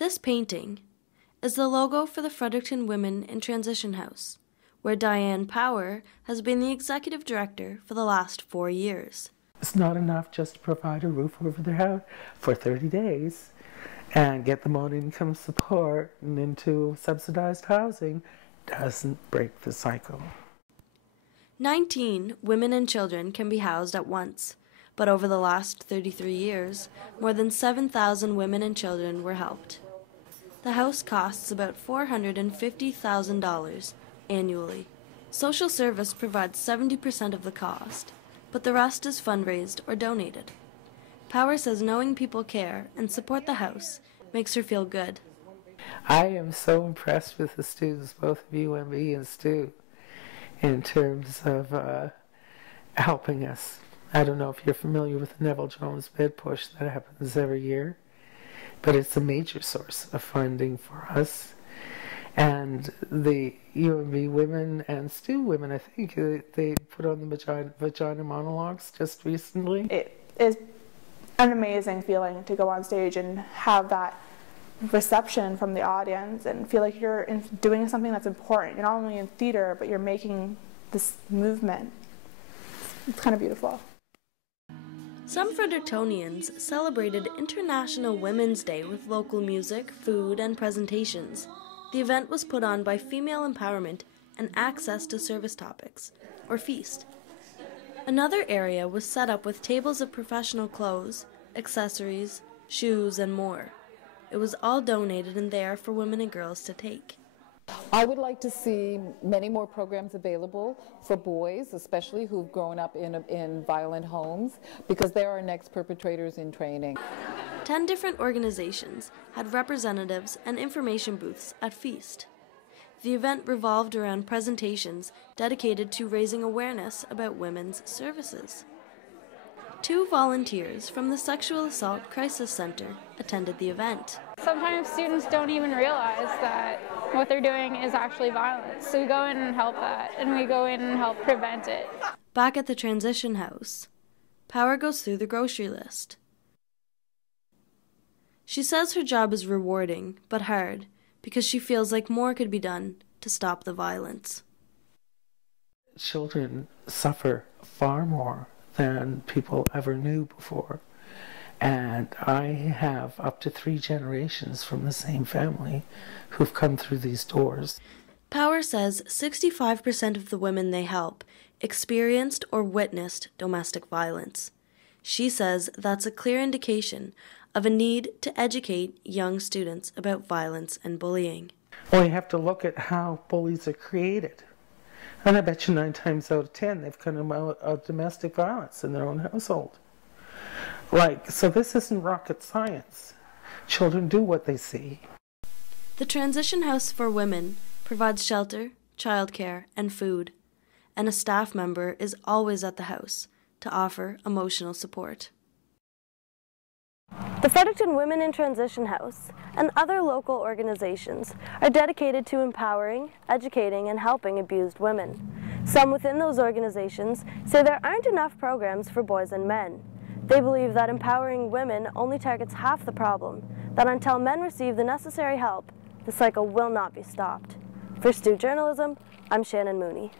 This painting is the logo for the Fredericton Women in Transition House, where Diane Power has been the executive director for the last 4 years. It's not enough just to provide a roof over their house for 30 days and get them on income support and into subsidized housing. Doesn't break the cycle. 19 women and children can be housed at once, but over the last 33 years, more than 7,000 women and children were helped. The house costs about $450,000 annually. Social service provides 70% of the cost, but the rest is fundraised or donated. Power says knowing people care and support the house makes her feel good. I am so impressed with the students, both of UMB and Stu, in terms of helping us. I don't know if you're familiar with the Neville Jones bed push that happens every year, but it's a major source of funding for us. And the UMB women and Stu women, I think, they put on the vagina monologues just recently. It is an amazing feeling to go on stage and have that reception from the audience and feel like you're doing something that's important. You're not only in theater, but you're making this movement. It's kind of beautiful. Some Frederictonians celebrated International Women's Day with local music, food, and presentations. The event was put on by Female Empowerment and Access to Service Topics, or FEAST. Another area was set up with tables of professional clothes, accessories, shoes, and more. It was all donated and there for women and girls to take. I would like to see many more programs available for boys, especially who've grown up in violent homes, because they're our next perpetrators in training. 10 different organizations had representatives and information booths at FEAST. The event revolved around presentations dedicated to raising awareness about women's services. 2 volunteers from the Sexual Assault Crisis Center attended the event. Sometimes students don't even realize that what they're doing is actually violence. So we go in and help that, and we go in and help prevent it. Back at the transition house, Power goes through the grocery list. She says her job is rewarding, but hard, because she feels like more could be done to stop the violence. Children suffer far more than people ever knew before. And I have up to 3 generations from the same family who've come through these doors. Power says 65% of the women they help experienced or witnessed domestic violence. She says that's a clear indication of a need to educate young students about violence and bullying. Well, you have to look at how bullies are created. And I bet you 9 times out of 10 they've come out of domestic violence in their own household. So this isn't rocket science. Children do what they see. The Transition House for Women provides shelter, childcare, and food, and a staff member is always at the house to offer emotional support. The Fredericton Women in Transition House and other local organizations are dedicated to empowering, educating, and helping abused women. Some within those organizations say there aren't enough programs for boys and men. They believe that empowering women only targets half the problem, that until men receive the necessary help, the cycle will not be stopped. For Stu Journalism, I'm Shannon Mooney.